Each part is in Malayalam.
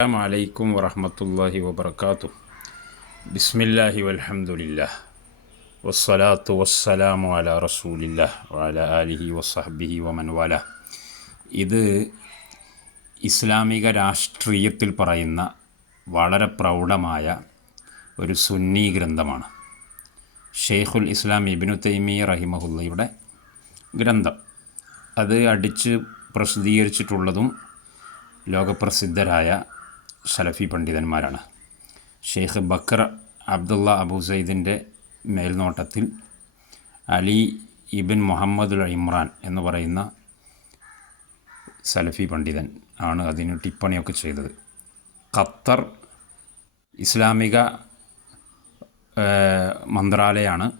അസ്സാം അലൈക്കും വറഹമത്തല്ലാഹി വബർക്കാത്തു ബിസ്മില്ലാഹി വൽഹമുല്ല വസ്സലാത്തു വസ്സലാമു അല റസൂലില്ല വല അലിഹി വസഹബിഹി വമൻവാല ഇത് ഇസ്ലാമിക രാഷ്ട്രീയത്തിൽ പറയുന്ന വളരെ പ്രൗഢമായ ഒരു സുന്നി ഗ്രന്ഥമാണ്. ഷെയ്ഖുൽ ഇസ്ലാം ഇബിനു തൈമിയ റഹിമഹുല്ലയുടെ ഗ്രന്ഥം. അത് അടിച്ച് പ്രസിദ്ധീകരിച്ചിട്ടുള്ളതും ലോകപ്രസിദ്ധരായ സലഫി പണ്ഡിതന്മാരാണ്. ഷെയ്ഖ് ബക്കർ അബ്ദുള്ള അബു സൈദിന്റെ മേൽനോട്ടത്തിൽ അലി ഇബിൻ മുഹമ്മദുൽ ഇമ്രാൻ എന്ന് പറയുന്ന സലഫി പണ്ഡിതൻ ആണ് അതിന് ടിപ്പണിയൊക്കെ ചെയ്തത്. ഖത്തർ ഇസ്ലാമിക മന്ത്രാലയമാണ്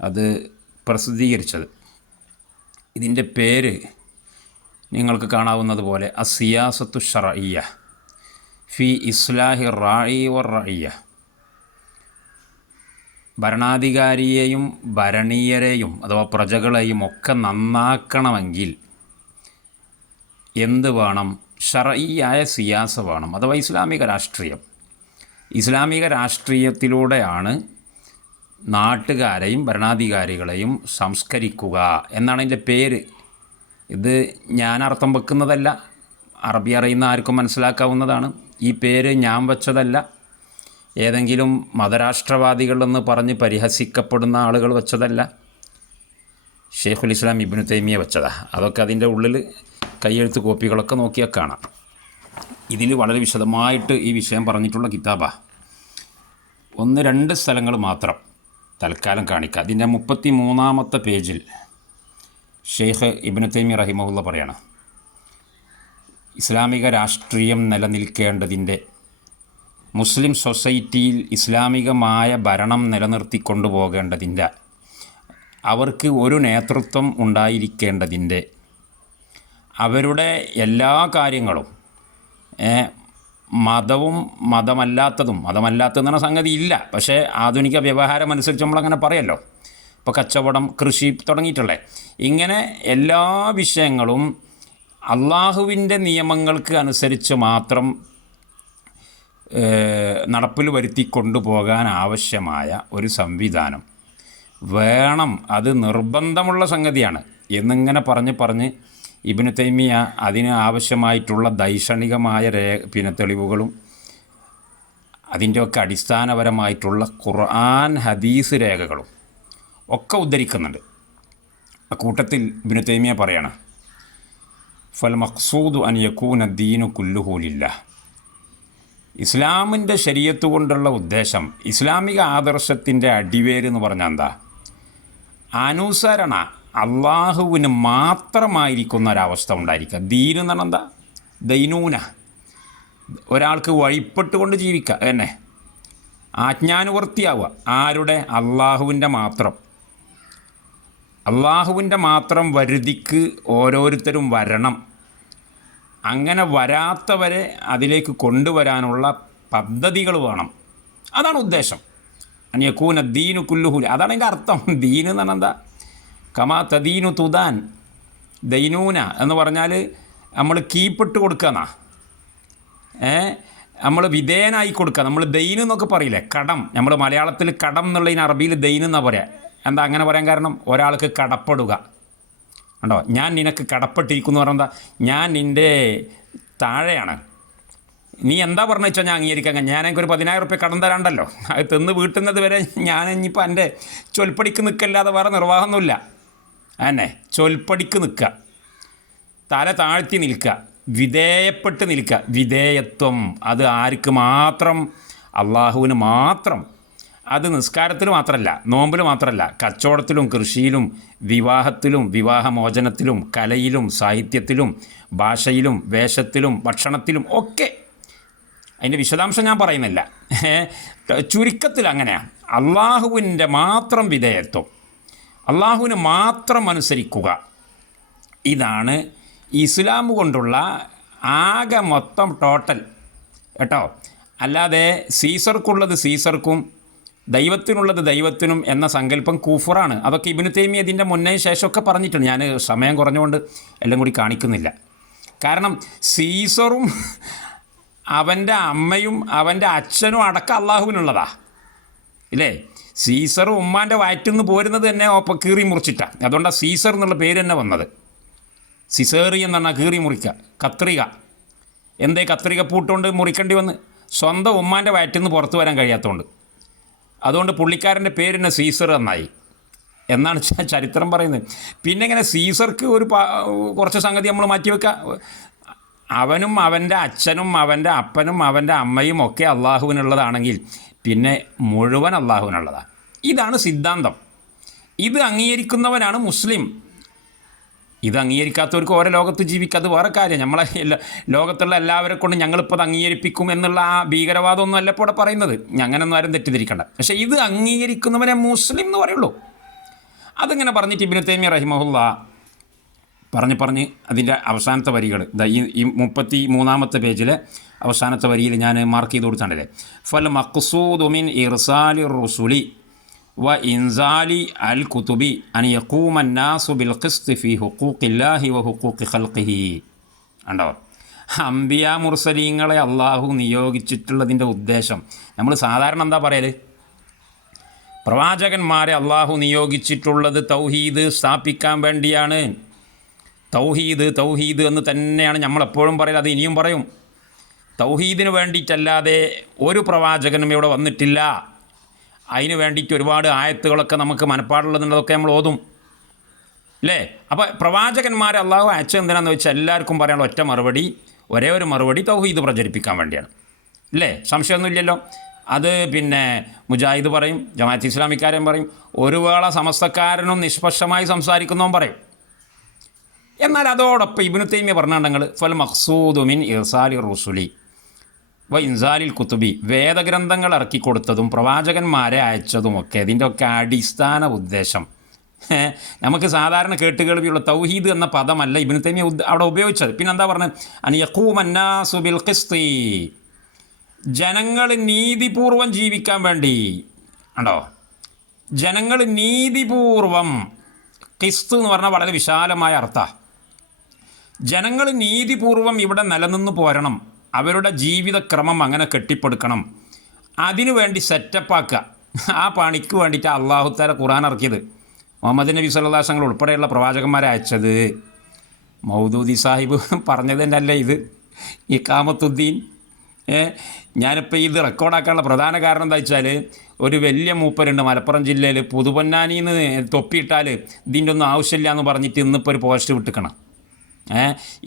അത് പ്രസിദ്ധീകരിച്ചത്. ഇതിന്റെ പേര് നിങ്ങൾക്ക് കാണാവുന്നത് പോലെ അസിയാസത്തു ഷറയ്യ ഫി ഇസ്ലാഹി റായി വ റയ്യ ഭരണാധികാരിയെയും ഭരണീയരെയും അഥവാ പ്രജകളെയും ഒക്കെ നന്നാക്കണമെങ്കിൽ എന്ത് വേണം? ഷറയ്യായ സിയാസ വേണം അഥവാ ഇസ്ലാമിക രാഷ്ട്രീയം. ഇസ്ലാമിക രാഷ്ട്രീയത്തിലൂടെയാണ് നാട്ടുകാരെയും ഭരണാധികാരികളെയും സംസ്കരിക്കുക എന്നാണ് എന്റെ പേര്. ഇത് ഞാൻ അർത്ഥം വെക്കുന്നതല്ല. അറബി അറിയുന്ന ആർക്കും മനസ്സിലാക്കാവുന്നതാണ്. ഈ പേര് ഞാൻ വെച്ചതല്ല. ഏതെങ്കിലും മതരാഷ്ട്രവാദികളെന്ന് പറഞ്ഞ് പരിഹസിക്കപ്പെടുന്ന ആളുകൾ വെച്ചതല്ല. ഷെയ്ഖുൽ ഇസ്ലാം ഇബ്നു തൈമിയെ വെച്ചതാ. അതൊക്കെ അതിന്റെ ഉള്ളിൽ കയ്യെഴുത്ത് കോപ്പികളൊക്കെ നോക്കിയാൽ കാണാം. ഇതിൽ വളരെ വിശദമായിട്ട് ഈ വിഷയം പറഞ്ഞിട്ടുള്ള കിതാബാ. ഒന്ന് രണ്ട് സ്ഥലങ്ങൾ മാത്രം തൽക്കാലം കാണിക്കുക അതിന്റെ മുപ്പത്തി മൂന്നാമത്തെ പേജിൽ ഷെയ്ഖ് ഇബ്നു തൈമി റഹിമുള്ള പറയാണ്. ഇസ്ലാമിക രാഷ്ട്രീയം നിലനിൽക്കേണ്ടതിന്റെ മുസ്ലിം സൊസൈറ്റിയിൽ ഇസ്ലാമികമായ ഭരണം നിലനിർത്തിക്കൊണ്ടുപോകേണ്ടതിന്റെ അവർക്ക് ഒരു നേതൃത്വം ഉണ്ടായിരിക്കേണ്ടതിന്റെ അവരുടെ എല്ലാ കാര്യങ്ങളും മതവും മതമല്ലാത്തതും മതമല്ലാത്തതെന്ന സംഗതി ഇല്ല പക്ഷേ ആധുനിക വ്യവഹാരം അനുസരിച്ച് നമ്മളങ്ങനെ പറയല്ലോ. ഇപ്പോൾ കച്ചവടം കൃഷി തുടങ്ങിയിട്ടുള്ളത് ഇങ്ങനെ എല്ലാ വിഷയങ്ങളും അള്ളാഹുവിന്റെ നിയമങ്ങൾക്ക് അനുസരിച്ച് മാത്രം നടപ്പിൽ വരുത്തി കൊണ്ടുപോകാൻ ആവശ്യമായ ഒരു സംവിധാനം വേണം. അത് നിർബന്ധമുള്ള സംഗതിയാണ്. എന്നിങ്ങനെ പറഞ്ഞ് പറഞ്ഞ് ഇബിന് തൈമിയ അതിന് ആവശ്യമായിട്ടുള്ള ദൈക്ഷണികമായ രേ പിന്നെ തെളിവുകളും അതിന്റെയൊക്കെ അടിസ്ഥാനപരമായിട്ടുള്ള ഖുർആൻ ഹദീസ് രേഖകളും ഒക്കെ ഉദ്ധരിക്കുന്നുണ്ട്. ആ കൂട്ടത്തിൽ ഇബിന് തൈമിയ പറയാണ് ഫൽ മഖ്സൂദു അൻ യക്കൂന ദീനു കുല്ലുഹൂലില്ല ഇസ്ലാമിന്റെ ശരീരത്ത് കൊണ്ടുള്ള ഉദ്ദേശം ഇസ്ലാമിക ആദർശത്തിന്റെ അടിവേര് എന്ന് പറഞ്ഞാൽ എന്താ? അനുസരണ അള്ളാഹുവിന് മാത്രമായിരിക്കുന്ന ഒരവസ്ഥ ഉണ്ടായിരിക്കുക. ദീനു എന്നാണ് എന്താ? ദൈനൂന. ഒരാൾക്ക് വഴിപ്പെട്ടുകൊണ്ട് ജീവിക്കുക തന്നെ ആജ്ഞാനുവർത്തിയാവുക. ആരുടെ? അള്ളാഹുവിന്റെ മാത്രം. അള്ളാഹുവിന്റെ മാത്രം വരുതിക്ക് ഓരോരുത്തരും വരണം. അങ്ങനെ വരാത്തവരെ അതിലേക്ക് കൊണ്ടുവരാനുള്ള പദ്ധതികൾ വേണം. അതാണ് ഉദ്ദേശം. അനിയക്കൂന ദീനു കുല്ലുഹുൽ അതാണ് എന്റെ അർത്ഥം. ദീൻ എന്ന് പറഞ്ഞാൽ എന്താ? കമാ തദീനു തുദാൻ ദൈനൂന എന്ന് പറഞ്ഞാൽ നമ്മൾ കീപ്പിട്ട് കൊടുക്കുക ഏ? നമ്മൾ വിധേയനായി കൊടുക്കുക. നമ്മൾ ദൈൻ എന്നൊക്കെ പറയില്ലേ? കടം. നമ്മൾ മലയാളത്തിൽ കടം എന്നുള്ളതിന് അറബിയിൽ ദൈൻ എന്നാണ് പറയുക എന്താ അങ്ങനെ പറയാൻ കാരണം? ഒരാൾക്ക് കടപ്പെടുക. ഉണ്ടോ ഞാൻ നിനക്ക് കടപ്പെട്ടിരിക്കുന്നു പറഞ്ഞാൽ ഞാൻ നിന്റെ താഴെയാണ്. നീ എന്താ പറഞ്ഞു വെച്ചാൽ ഞാൻ അംഗീകരിക്കാം? ഞാൻ എനിക്കൊരു പതിനായിരം റുപ്യ കടം തരാണ്ടല്ലോ. അത് തിന്ന് വീട്ടുന്നത് വരെ ഞാൻ ഇനിയിപ്പോൾ എന്റെ ചൊൽപ്പടിക്ക് നിൽക്കല്ലാതെ വേറെ നിർവാഹമൊന്നുമില്ല. അന്നെ ചൊൽപ്പടിക്ക് നിൽക്കുക. തല താഴ്ത്തി നിൽക്കുക. വിധേയപ്പെട്ട് നിൽക്കുക. വിധേയത്വം. അത് ആർക്ക് മാത്രം? അള്ളാഹുവിന് മാത്രം. അത് നിസ്കാരത്തിൽ മാത്രമല്ല നോമ്പിൽ മാത്രമല്ല കച്ചവടത്തിലും കൃഷിയിലും വിവാഹത്തിലും വിവാഹമോചനത്തിലും കലയിലും സാഹിത്യത്തിലും ഭാഷയിലും വേഷത്തിലും ഭക്ഷണത്തിലും ഒക്കെ. അതിന്റെ വിശദാംശം ഞാൻ പറയുന്നില്ല. ചുരുക്കത്തിൽ അങ്ങനെയാണ് അള്ളാഹുവിന്റെ മാത്രം വിധേയത്വം അള്ളാഹുവിന് മാത്രം അനുസരിക്കുക. ഇതാണ് ഇസ്ലാം കൊണ്ടുള്ള ആകെ മൊത്തം ടോട്ടൽ കേട്ടോ? അല്ലാതെ സീസർക്കുള്ളത് സീസർക്കും ദൈവത്തിനുള്ളത് ദൈവത്തിനും എന്ന സങ്കല്പം കൂഫറാണ്. അതൊക്കെ ഇബിനു തൈമി അതിന്റെ മുന്നേ ശേഷമൊക്കെ പറഞ്ഞിട്ടുണ്ട്. ഞാൻ സമയം കുറഞ്ഞുകൊണ്ട് എല്ലാം കൂടി കാണിക്കുന്നില്ല. കാരണം സീസറും അവന്റെ അമ്മയും അവന്റെ അച്ഛനും അടക്കം അള്ളാഹുവിനുള്ളതാ. ഇല്ലേ? സീസർ ഉമ്മാന്റെ വയറ്റിൽ നിന്ന് പോരുന്നത് തന്നെ ഒപ്പം കീറി മുറിച്ചിട്ടാണ് അതുകൊണ്ടാണ് സീസർ എന്നുള്ള പേര് തന്നെ വന്നത്. സിസേറി എന്നാണ് കീറി മുറിക്കുക കത്രിക. എന്തേ കത്രിക പൂട്ടുകൊണ്ട് മുറിക്കേണ്ടി വന്ന്? സ്വന്തം ഉമ്മാന്റെ വയറ്റിൽ നിന്ന് പുറത്തു വരാൻ കഴിയാത്തതുകൊണ്ട് അതുകൊണ്ട് പുള്ളിക്കാരന്റെ പേര് തന്നെ സീസർ എന്നായി. എന്നാണ് ചരിത്രം പറയുന്നത്. പിന്നെ ഇങ്ങനെ സീസർക്ക് ഒരു കുറച്ച് സംഗതി നമ്മൾ മാറ്റിവെക്കുക അവനും അവന്റെ അച്ഛനും അവന്റെ അപ്പനും അവന്റെ അമ്മയും ഒക്കെ അള്ളാഹുവിനുള്ളതാണെങ്കിൽ പിന്നെ മുഴുവൻ അള്ളാഹുവിനുള്ളതാണ് ഇതാണ് സിദ്ധാന്തം. ഇത് അംഗീകരിക്കുന്നവനാണ് മുസ്ലിം. ഇത് അംഗീകരിക്കാത്തവർക്ക് ഓരോ ലോകത്ത് ജീവിക്കുക അത് വേറെ കാര്യം. നമ്മളെ എല്ലാ ലോകത്തുള്ള എല്ലാവരെ കൊണ്ട് ഞങ്ങളിപ്പോൾ അത് അംഗീകരിപ്പിക്കും എന്നുള്ള ആ ഭീകരവാദമൊന്നും അല്ല ഇപ്പോൾ ഇവിടെ പറയുന്നത്. അങ്ങനെയൊന്നും ആരും തെറ്റിദ്ധരിക്കണ്ട. പക്ഷേ ഇത് അംഗീകരിക്കുന്നവനെ മുസ്ലിം എന്ന് പറയുള്ളൂ. അതിങ്ങനെ പറഞ്ഞിട്ട് ഇബിന് തേമി റഹിമഹുല്ല പറഞ്ഞ് പറഞ്ഞ് അതിന്റെ അവസാനത്തെ വരികൾ ഈ മുപ്പത്തി മൂന്നാമത്തെ പേജിലെ അവസാനത്തെ വരിയിൽ ഞാൻ മാർക്ക് ചെയ്ത് കൊടുത്താണ്ടല്ലേ ഫൽ മഖ്സൂദു മിൻ ഇർസാലി റുസുലി. വ ഇൻസാലി അൽ കുത്തുബി അൻ യക്കൂമന്നാസു ബിൽ ഖിസ്തി ഫി വ ഖൽഖിഹി. ഉണ്ടോ അംബിയ മുർസലീങ്ങളെ അള്ളാഹു നിയോഗിച്ചിട്ടുള്ളതിന്റെ ഉദ്ദേശം. നമ്മൾ സാധാരണ എന്താ പറയൽ? പ്രവാചകന്മാരെ അള്ളാഹു നിയോഗിച്ചിട്ടുള്ളത് തൗഹീദ് സ്ഥാപിക്കാൻ വേണ്ടിയാണ്. തൗഹീദ് തൗഹീദ് എന്ന് തന്നെയാണ് നമ്മളെപ്പോഴും പറയുന്നത് അത് ഇനിയും പറയും. തൗഹീദിന് വേണ്ടിയിട്ടല്ലാതെ ഒരു പ്രവാചകനും ഇവിടെ വന്നിട്ടില്ല. അതിന് വേണ്ടിയിട്ട് ഒരുപാട് ആയത്തുകളൊക്കെ നമുക്ക് മനപ്പാടുള്ളതുണ്ടതൊക്കെ നമ്മൾ ഓതും. അല്ലേ അപ്പോൾ പ്രവാചകന്മാരെ അള്ളാഹു അയച്ച എന്തിനാന്ന് വെച്ചാൽ എല്ലാവർക്കും പറയാനുള്ള ഒറ്റ മറുപടി ഒരേ ഒരു മറുപടി തൗഹീദ് പ്രചരിപ്പിക്കാൻ വേണ്ടിയാണ്. അല്ലേ സംശയമൊന്നുമില്ലല്ലോ അത് പിന്നെ മുജാഹിദ് പറയും ജമാഅത്ത് ഇസ്ലാമിക്കാരൻ പറയും ഒരു വേള സമസ്തക്കാരനും നിഷ്പക്ഷമായി സംസാരിക്കുന്നവൻ പറയും. എന്നാൽ അതോടൊപ്പം ഇബിനു തൈമ്യ പറഞ്ഞിട്ടുണ്ടെങ്കിൽ ഫൽ മഖ്സൂദു മിൻ ഇർസാലി റുസുലി. വ ഇൻസാലിൽ കുത്തുബി വേദഗ്രന്ഥങ്ങൾ ഇറക്കി കൊടുത്തതും പ്രവാചകന്മാരെ അയച്ചതുമൊക്കെ ഇതിന്റെയൊക്കെ അടിസ്ഥാന ഉദ്ദേശം. നമുക്ക് സാധാരണ കേട്ടുകേൾവിയുള്ള തൗഹീദ് എന്ന പദമല്ല ഇബിന് തൈമിയ അവിടെ ഉപയോഗിച്ചത്. പിന്നെ എന്താ പറഞ്ഞത് അനിയക്കൂമന്നാസു ബിൽ ഖിസ്തി. ജനങ്ങൾ നീതിപൂർവം ജീവിക്കാൻ വേണ്ടി. ഉണ്ടോ ജനങ്ങൾ നീതിപൂർവം ക്രിസ്തു എന്ന് പറഞ്ഞാൽ വളരെ വിശാലമായ അർത്ഥമാണ് ജനങ്ങൾ നീതിപൂർവം ഇവിടെ നിലനിന്ന് പോരണം. അവരുടെ ജീവിതക്രമം അങ്ങനെ കെട്ടിപ്പടുക്കണം. അതിനു വേണ്ടി സെറ്റപ്പാക്കുക. ആ പണിക്ക് വേണ്ടിയിട്ട് അള്ളാഹുത്താല ഖുറാൻ ഇറക്കിയത്. മുഹമ്മദ് നബി സല്ലാസങ്ങൾ ഉൾപ്പെടെയുള്ള പ്രവാചകന്മാരെ അയച്ചത്. മൗദൂദി സാഹിബ് പറഞ്ഞത് തന്നെയല്ലേ ഇത്. ഈ കാമത്തുദ്ദീൻ ഞാനിപ്പോൾ ഇത് റെക്കോർഡാക്കാനുള്ള പ്രധാന കാരണം എന്താ വെച്ചാൽ ഒരു വലിയ മൂപ്പരുണ്ട് മലപ്പുറം ജില്ലയിൽ പുതുപൊന്നാനിന്ന് തൊപ്പിയിട്ടാൽ ഇതിന്റെ ഒന്നും ആവശ്യമില്ല എന്ന് പറഞ്ഞിട്ട് ഇന്നിപ്പോൾ ഒരു പോസ്റ്റ് വിട്ടിക്കണം.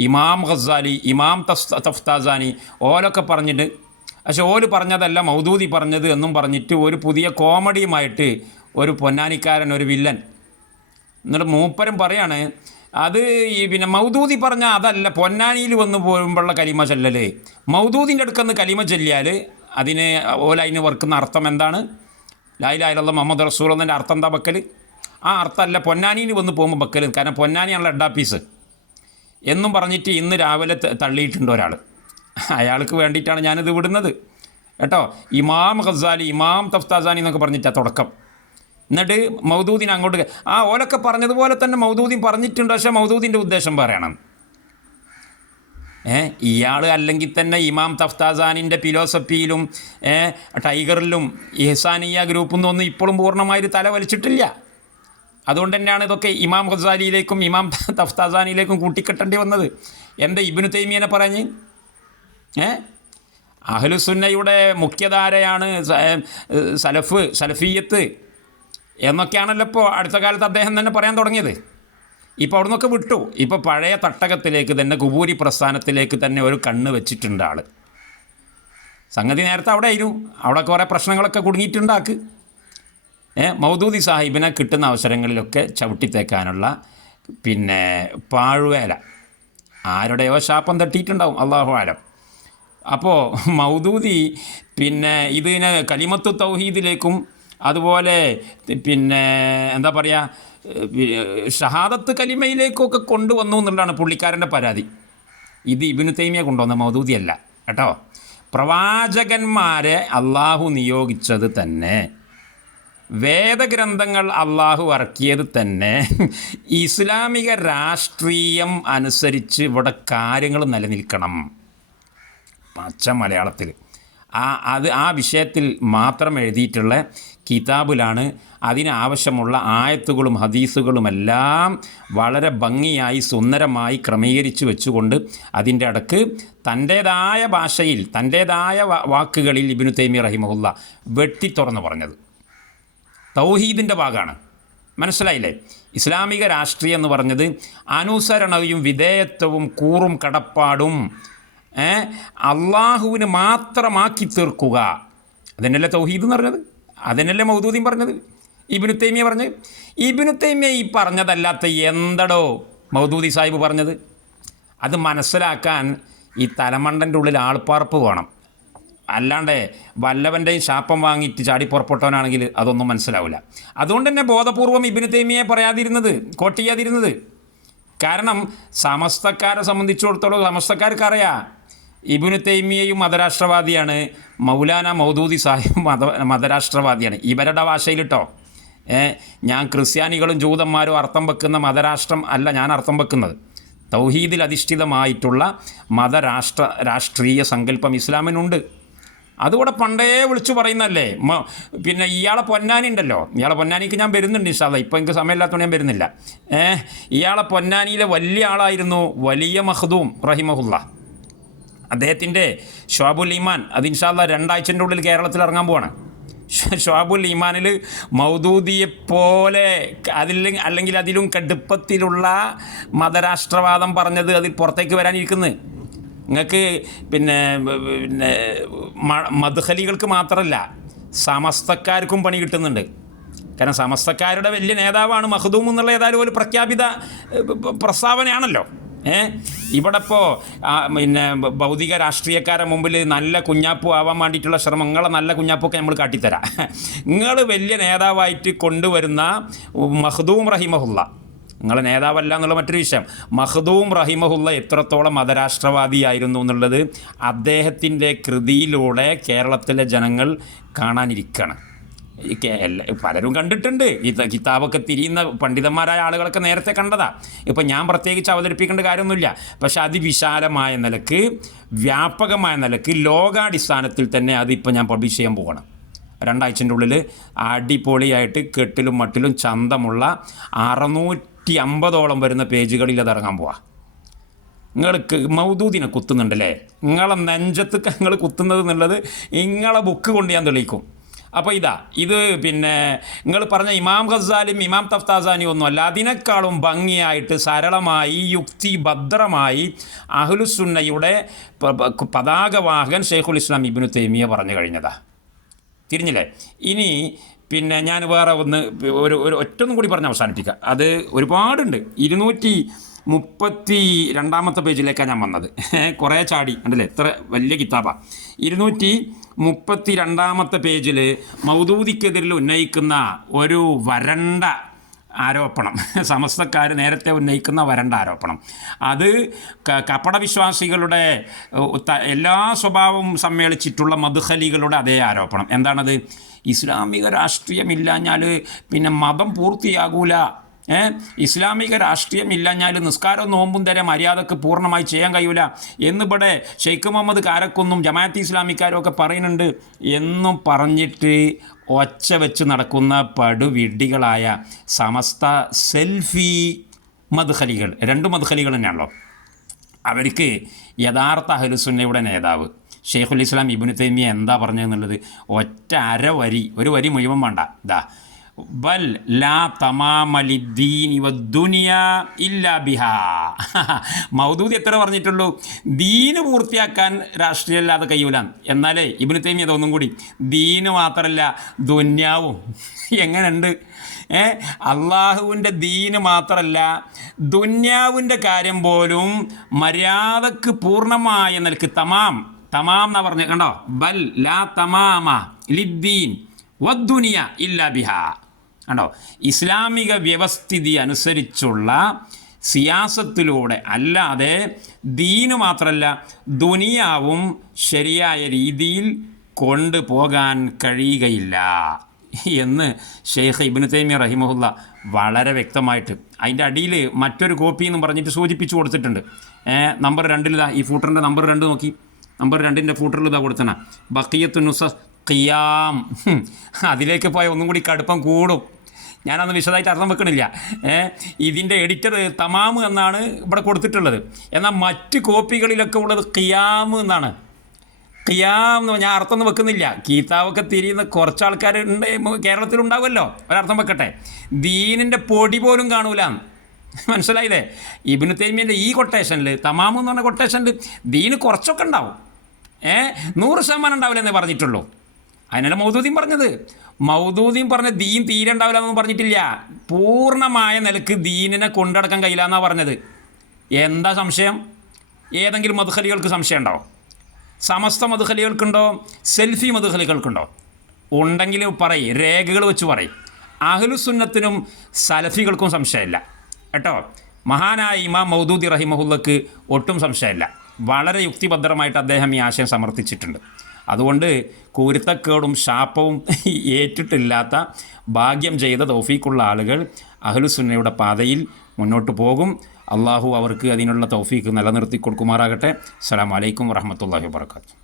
ഇമാം ഖസാലി ഇമാം തഫ് തഫ്താസാനി ഓലൊക്കെ പറഞ്ഞിട്ട് പക്ഷെ ഓൽ പറഞ്ഞതല്ല മൗദൂദി പറഞ്ഞത് എന്നും പറഞ്ഞിട്ട് ഒരു പുതിയ കോമഡിയുമായിട്ട് ഒരു പൊന്നാനിക്കാരൻ ഒരു വില്ലൻ. എന്നിട്ട് മൂപ്പരും പറയാണ് അത് ഈ പിന്നെ മൗദൂദി പറഞ്ഞാൽ അതല്ല പൊന്നാനിയിൽ വന്ന് പോകുമ്പോഴുള്ള കലിമ ചൊല്ലല്. മൗദൂദിന്റെ അടുക്കന്ന് കലിമ ചൊല്ലിയാൽ അതിന് ഓല അതിന് വർക്കുന്ന അർത്ഥം എന്താണ്? ലായിലായുള്ള മുഹമ്മദ് റസൂൽ എന്നതിന്റെ അർത്ഥം എന്താ ബക്കൽ ആ അർത്ഥമല്ല പൊന്നാനിയിൽ വന്ന് പോകുമ്പോൾ ബക്കൽ കാരണം പൊന്നാനിയാണല്ലോ എഡാപ്പീസ് എന്നും പറഞ്ഞിട്ട് ഇന്ന് രാവിലെ തള്ളിയിട്ടുണ്ട് ഒരാൾ അയാൾക്ക് വേണ്ടിയിട്ടാണ് ഞാനിത് വിടുന്നത്. കേട്ടോ? ഇമാം ഖസാലി ഇമാം തഫ്താസാനി എന്നൊക്കെ പറഞ്ഞിട്ടാണ് തുടക്കം. എന്നിട്ട് മൗദൂദിനെ അങ്ങോട്ട് ആ ഓലൊക്കെ പറഞ്ഞതുപോലെ തന്നെ മൗദൂദീൻ പറഞ്ഞിട്ടുണ്ട് പക്ഷേ മൗദൂദിന്റെ ഉദ്ദേശം പറയണം. ഏഹ് ഇയാൾ അല്ലെങ്കിൽ തന്നെ ഇമാം തഫ്താസാനിന്റെ ഫിലോസഫിയിലും ടൈഗറിലും ഇഹ്സാനിയ ഗ്രൂപ്പിൽ നിന്നൊന്നും ഇപ്പോഴും പൂർണമായൊരു തല വലിച്ചിട്ടില്ല. അതുകൊണ്ട് തന്നെയാണ് ഇതൊക്കെ ഇമാം ഖസാലിയിലേക്കും ഇമാം തഫ്താസാനിയിലേക്കും കൂട്ടിക്കെട്ടേണ്ടി വന്നത്. എന്റെ ഇബിനു തൈമിയനെ പറഞ്ഞ്? ഏ? അഹ്ലുസുന്നയുടെ മുഖ്യധാരയാണ് സലഫ് സലഫീയത്ത് എന്നൊക്കെയാണല്ലോ ഇപ്പോൾ അടുത്ത കാലത്ത് അദ്ദേഹം തന്നെ പറയാൻ തുടങ്ങിയത്. ഇപ്പോൾ അവിടെ നിന്നൊക്കെ വിട്ടു. ഇപ്പോൾ പഴയ തട്ടകത്തിലേക്ക് തന്നെ കുബൂരി പ്രസ്ഥാനത്തിലേക്ക് തന്നെ ഒരു കണ്ണ് വെച്ചിട്ടുണ്ട് ആൾ സംഗതി നേരത്തെ അവിടെ ആയിരുന്നു. അവിടെ കുറേ പ്രശ്നങ്ങളൊക്കെ കുടുങ്ങിയിട്ടുണ്ടാക്ക്. ഏ മൗദൂദി സാഹിബിനെ കിട്ടുന്ന അവസരങ്ങളിലൊക്കെ ചവിട്ടിത്തേക്കാനുള്ള പിന്നെ പാഴ്വേല. ആരുടെയോ ശാപം തട്ടിയിട്ടുണ്ടാവും അള്ളാഹു ആലം. അപ്പോൾ മൗദൂദി പിന്നെ ഇതിനെ കലിമത്ത് തൗഹീദിലേക്കും അതുപോലെ പിന്നെ എന്താ പറയുക ഷഹാദത്ത് കലിമയിലേക്കൊക്കെ കൊണ്ടുവന്നു എന്നുള്ളതാണ് പുള്ളിക്കാരന്റെ പരാതി. ഇത് ഇബിനു തൈമിയ കൊണ്ടുവന്ന മൗദൂദിയല്ല കേട്ടോ? പ്രവാചകന്മാരെ അള്ളാഹു നിയോഗിച്ചത് തന്നെ. വേദഗ്രന്ഥങ്ങൾ അള്ളാഹു ഇറക്കിയത് തന്നെ ഇസ്ലാമിക രാഷ്ട്രീയം അനുസരിച്ച് ഇവിടെ കാര്യങ്ങൾ നിലനിൽക്കണം. പച്ച മലയാളത്തിൽ. ആ അത് ആ വിഷയത്തിൽ മാത്രം എഴുതിയിട്ടുള്ള കിതാബിലാണ് അതിനാവശ്യമുള്ള ആയത്തുകളും ഹദീസുകളുമെല്ലാം വളരെ ഭംഗിയായി സുന്ദരമായി ക്രമീകരിച്ച് വെച്ചുകൊണ്ട് അതിന്റെ അടക്ക് തന്റേതായ ഭാഷയിൽ തന്റേതായ വാക്കുകളിൽ ഇബിനു തൈമി റഹിമുല്ല വെട്ടി തുറന്ന് പറഞ്ഞത്. തൗഹീദിന്റെ ഭാഗമാണ്. മനസ്സിലായില്ലേ? ഇസ്ലാമിക രാഷ്ട്രീയം എന്ന് പറഞ്ഞത് അനുസരണയും വിധേയത്വവും കൂറും കടപ്പാടും അള്ളാഹുവിന് മാത്രമാക്കി തീർക്കുക. അതിനല്ലേ തൗഹീദ് എന്ന് പറഞ്ഞത്? അതിനല്ലേ മൗദൂദിയും പറഞ്ഞത്? ഇബിനു തൈമിയ പറഞ്ഞത്? ഇബിനു തൈമിയ ഈ പറഞ്ഞതല്ലാത്ത എന്തടോ മൗദൂദി സാഹിബ് പറഞ്ഞത്? അത് മനസ്സിലാക്കാൻ ഈ തലമണ്ടന്റെ ഉള്ളിൽ ആൾപ്പാർപ്പ് വേണം. അല്ലാണ്ട് വല്ലവന്റെയും ശാപം വാങ്ങിയിട്ട് ചാടി പുറപ്പെട്ടവനാണെങ്കിൽ അതൊന്നും മനസ്സിലാവില്ല. അതുകൊണ്ട് തന്നെ ബോധപൂർവം ഇബിന് തേമിയെ പറയാതിരുന്നത് കോട്ട് ചെയ്യാതിരുന്നത്. കാരണം സമസ്തക്കാരെ സംബന്ധിച്ചിടത്തോളം സമസ്തക്കാർക്ക് അറിയാം ഇബിന് തൈമിയയും മതരാഷ്ട്രവാദിയാണ് മൗലാന മൗദൂദി സാഹിബും മത മതരാഷ്ട്രവാദിയാണ്. ഇവരുടെ ഭാഷയിലിട്ടോ ഞാൻ ക്രിസ്ത്യാനികളും ജൂതന്മാരും അർത്ഥം വെക്കുന്ന മതരാഷ്ട്രം അല്ല ഞാൻ അർത്ഥം വെക്കുന്നത്. തൗഹീദിൽ അധിഷ്ഠിതമായിട്ടുള്ള മതരാഷ്ട്ര രാഷ്ട്രീയ സങ്കല്പം ഇസ്ലാമിനുണ്ട്. അതുകൂടെ പണ്ടേ വിളിച്ചു പറയുന്നല്ലേ പിന്നെ ഇയാളെ പൊന്നാനി ഉണ്ടല്ലോ. ഇയാളെ പൊന്നാനിക്ക് ഞാൻ വരുന്നുണ്ട് ഇഷാദ ഇപ്പോൾ എനിക്ക് സമയമില്ലാത്തതുകൊണ്ട് ഞാൻ വരുന്നില്ല. ഏഹ് ഇയാളെ പൊന്നാനിയിലെ വലിയ ആളായിരുന്നു വലിയ മഹദൂം റഹിമഹുല്ല. അദ്ദേഹത്തിന്റെ ഷാബുൽ ഈമാൻ അത് ഇൻഷാല്ല രണ്ടാഴ്ചന്റെ ഉള്ളിൽ കേരളത്തിൽ ഇറങ്ങാൻ പോവാണ്. ഷാബുൽ ഈമാനിൽ മൗദൂദിയെ പോലെ അതിൽ അല്ലെങ്കിൽ അതിലും കടുപ്പത്തിലുള്ള മതരാഷ്ട്രവാദം പറഞ്ഞത് അതിൽ പുറത്തേക്ക് വരാനിരിക്കുന്നത് നിങ്ങൾക്ക് പിന്നെ പിന്നെ മദ്ഹലികൾക്ക് മാത്രമല്ല സമസ്തക്കാർക്കും പണി കിട്ടുന്നുണ്ട്. കാരണം സമസ്തക്കാരുടെ വലിയ നേതാവാണ് മഹദൂം എന്നുള്ള ഏതായാലും ഒരു പ്രഖ്യാപിത പ്രസ്താവനയാണല്ലോ. ഏ? ഇവിടെ ഇപ്പോൾ പിന്നെ ഭൗതിക രാഷ്ട്രീയക്കാരെ മുമ്പിൽ നല്ല കുഞ്ഞാപ്പു ആവാൻ വേണ്ടിയിട്ടുള്ള ശ്രമം നിങ്ങളെ നല്ല കുഞ്ഞാപ്പൊക്കെ നമ്മൾ കാട്ടിത്തരാം. നിങ്ങൾ വലിയ നേതാവായിട്ട് കൊണ്ടുവരുന്ന മഹദൂം റഹിമഹുല്ല നിങ്ങൾ നേതാവല്ല എന്നുള്ള മറ്റൊരു വിഷയം. മഹദൂം റഹിമഹുള്ള എത്രത്തോളം മതരാഷ്ട്രവാദിയായിരുന്നു എന്നുള്ളത് അദ്ദേഹത്തിന്റെ കൃതിയിലൂടെ കേരളത്തിലെ ജനങ്ങൾ കാണാനിരിക്കുകയാണ് ഈ കേ- എല്ലാ- പലരും കണ്ടിട്ടുണ്ട്. കിതാബൊക്കെ തിരിയുന്ന പണ്ഡിതന്മാരായ ആളുകളൊക്കെ നേരത്തെ കണ്ടതാ. ഇപ്പം ഞാൻ പ്രത്യേകിച്ച് അവതരിപ്പിക്കേണ്ട കാര്യമൊന്നുമില്ല. പക്ഷെ അതിവിശാലമായ നിലയ്ക്ക് വ്യാപകമായ നിലയ്ക്ക് ലോകാടിസ്ഥാനത്തിൽ തന്നെ അതിപ്പോൾ ഞാൻ പബ്ലിഷ് ചെയ്യാൻ പോകണം രണ്ടാഴ്ചന്റെ ഉള്ളിൽ അടിപൊളിയായിട്ട് കെട്ടിലും മട്ടിലും ചന്തമുള്ള അറുന്നൂറ്റി അമ്പതോളം വരുന്ന പേജുകളിൽ അത് ഇറങ്ങാൻ പോവാ. നിങ്ങൾക്ക് മൗദൂദിനെ കുത്തുന്നുണ്ടല്ലേ? നിങ്ങളെ നെഞ്ചത്ത് നിങ്ങൾ കുത്തുന്നത് എന്നുള്ളത് നിങ്ങളെ ബുക്ക് കൊണ്ട് ഞാൻ തെളിയിക്കും. അപ്പോൾ ഇതാ ഇത് പിന്നെ നിങ്ങൾ പറഞ്ഞ ഇമാം ഖസാലും ഇമാം തഫ്താസാനി ഒന്നുമല്ല അതിനേക്കാളും ഭംഗിയായിട്ട് സരളമായി യുക്തിഭദ്രമായി അഹ്ലുസുന്നയുടെ പതാകവാഹകൻ ഷെയ്ഖുൽ ഇസ്ലാം ഇബിനു തേമിയ പറഞ്ഞു കഴിഞ്ഞതാ. തിരിഞ്ഞില്ലേ? ഇനി പിന്നെ ഞാൻ വേറെ ഒന്ന് ഒരു ഒരു ഒറ്റൊന്നും കൂടി പറഞ്ഞ് അവസാനിപ്പിക്കാം. അത് ഒരുപാടുണ്ട്. ഇരുന്നൂറ്റി മുപ്പത്തി രണ്ടാമത്തെ പേജിലേക്കാണ് ഞാൻ വന്നത്. കുറേ ചാടി ഉണ്ടല്ലേ എത്ര വലിയ കിതാബാണ് ഇരുന്നൂറ്റി മുപ്പത്തി രണ്ടാമത്തെ പേജിൽ മൗദൂദിക്കെതിരിൽ ഉന്നയിക്കുന്ന ഒരു വരണ്ട ആരോപണം. സമസ്തക്കാർ നേരത്തെ ഉന്നയിക്കുന്ന വരണ്ട ആരോപണം. അത് കപടവിശ്വാസികളുടെ എല്ലാ സ്വഭാവവും സമ്മേളിച്ചിട്ടുള്ള മധുഹലികളുടെ അതേ ആരോപണം. എന്താണത്? ഇസ്ലാമിക രാഷ്ട്രീയമില്ലാഞ്ഞാൽ പിന്നെ മതം പൂർത്തിയാകൂല. ഏ? ഇസ്ലാമിക രാഷ്ട്രീയം നിസ്കാരം നോമ്പും തരെ മര്യാദയ്ക്ക് പൂർണമായി ചെയ്യാൻ കഴിയൂല. എന്നിവിടെ ഷെയ്ഖ് മുഹമ്മദ് കാരക്കൊന്നും ജമാഅത്ത് ഇസ്ലാമിക്കാരും ഒക്കെ പറയുന്നുണ്ട്. എന്നും പറഞ്ഞിട്ട് ഒച്ച വെച്ച് നടക്കുന്ന പടുവിഡ്ഢികളായ സമസ്ത സെൽഫി മദ്ഹലികൾ രണ്ട് മദ്ഹലികൾ തന്നെയാണല്ലോ. അവർക്ക് യഥാർത്ഥ അഹലുസുന്നയുടെ നേതാവ്. ഷെയ്ഖുൽ ഇസ്ലാം ഇബിനു തൈമിയ എന്താ പറഞ്ഞതെന്നുള്ളത്? ഒറ്റ അര വരി ഒരു വരി മുഴുവൻ വേണ്ട. ഇതാ ബൽ ലാ ഇല്ലാ ബിഹാ. മൗദൂദി എത്ര പറഞ്ഞിട്ടുള്ളൂ? ദീന് പൂർത്തിയാക്കാൻ രാഷ്ട്രീയം അല്ലാതെ കഴിയൂല. എന്നാലേ ഇബിനു തൈമിയ അതൊന്നും കൂടി ദീന് മാത്രമല്ല ദുന്യാവും. എങ്ങനെയുണ്ട്? ഏ? അള്ളാഹുവിന്റെ ദീന് മാത്രമല്ല ദുന്യാവിന്റെ കാര്യം പോലും മര്യാദയ്ക്ക് പൂർണമായ നിലയ്ക്ക് തമാം. തമാം എന്നാ പറഞ്ഞ കണ്ടോ? ബൽ ലാ തമാമ ലിദ്ദീൻ വദ്ദുനിയ ഇല്ല ബിഹ. കണ്ടോ? ഇസ്ലാമിക വ്യവസ്ഥിതി അനുസരിച്ചുള്ള സിയാസത്തിലൂടെ അല്ലാതെ ദീന് മാത്രമല്ല ദുനിയാവും ശരിയായ രീതിയിൽ കൊണ്ടുപോകാൻ കഴിയുകയില്ല എന്ന് ഷെയ്ഖ് ഇബിന് തൈമി റഹിമഹുല്ല വളരെ വ്യക്തമായിട്ട് അതിന്റെ അടിയിൽ മറ്റൊരു കോപ്പി എന്ന് പറഞ്ഞിട്ട് സൂചിപ്പിച്ചു കൊടുത്തിട്ടുണ്ട്. നമ്പർ രണ്ടിലിതാ ഈ ഫൂട്ടറിന്റെ നമ്പർ രണ്ട് നോക്കി. നമ്പർ രണ്ടിന്റെ ഫൂട്ടറിൽ ഇതാ കൊടുത്തണ. ബക്കിയത്തു നുസ ഖിയാം. അതിലേക്ക് പോയ ഒന്നും കൂടി കടുപ്പം കൂടും. ഞാനന്ന് വിശദമായിട്ട് അർത്ഥം വെക്കണില്ല. ഇതിന്റെ എഡിറ്റർ തമാമ് എന്നാണ് ഇവിടെ കൊടുത്തിട്ടുള്ളത്. എന്നാൽ മറ്റ് കോപ്പികളിലൊക്കെ ഉള്ളത് ഖിയാം എന്നാണ്. ഖിയാം എന്ന് ഞാൻ അർത്ഥം വെക്കുന്നില്ല. കീതാവൊക്കെ തിരിയുന്ന കുറച്ച് ആൾക്കാർ ഉണ്ട് കേരളത്തിലുണ്ടാവുമല്ലോ. ഒരർത്ഥം വെക്കട്ടെ. ദീനിന്റെ പൊടി പോലും കാണൂല. മനസ്സിലായില്ലേ? ഇബിനു തൈമിയന്റെ ഈ കൊട്ടേഷനിൽ തമാമെന്ന് പറഞ്ഞ കൊട്ടേഷനിൽ ദീന് കുറച്ചൊക്കെ ഉണ്ടാവും. ഏ? നൂറ് ശതമാനം ഉണ്ടാവില്ല എന്നേ പറഞ്ഞിട്ടുള്ളൂ. അതിനല്ല മൗദൂദിയും പറഞ്ഞത്. മൗദൂദിയും പറഞ്ഞ ദീൻ തീരെ ഉണ്ടാവില്ല എന്നൊന്നും പറഞ്ഞിട്ടില്ല. പൂർണമായ നിലയ്ക്ക് ദീനിനെ കൊണ്ടടക്കാൻ കഴിയില്ല എന്നാണ് പറഞ്ഞത്. എന്താ സംശയം? ഏതെങ്കിലും മധുഹലികൾക്ക് സംശയം ഉണ്ടോ? സമസ്ത മധുഹലികൾക്കുണ്ടോ സെൽഫി മധുഹലികൾക്കുണ്ടോ ഉണ്ടെങ്കിൽ പറയും രേഖകൾ വെച്ച് പറയും. അഹ്ലുസുന്നത്തിനും സലഫികൾക്കും സംശയമില്ല. കേട്ടോ? മഹാനായ ഇമാം മൗദൂദി റഹിമഹുല്ലക്ക് ഒട്ടും സംശയമില്ല. വളരെ യുക്തിഭദ്രമായിട്ട് അദ്ദേഹം ഈ ആശയം സമർത്ഥിച്ചിട്ടുണ്ട്. അതുകൊണ്ട് കുരുത്തക്കേടും ശാപവും ഏറ്റിട്ടില്ലാത്ത ഭാഗ്യം ചെയ്ത തൗഫീക്കുള്ള ആളുകൾ അഹ്ലുസുന്നയുടെ പാതയിൽ മുന്നോട്ട് പോകും. അള്ളാഹു അവർക്ക് അതിനുള്ള തൗഫീക്ക് നിലനിർത്തി കൊടുക്കുമാറാകട്ടെ. അസ്സാം വലൈക്കും വറഹമത്തല്ലാഹി വാബർക്കാത്തു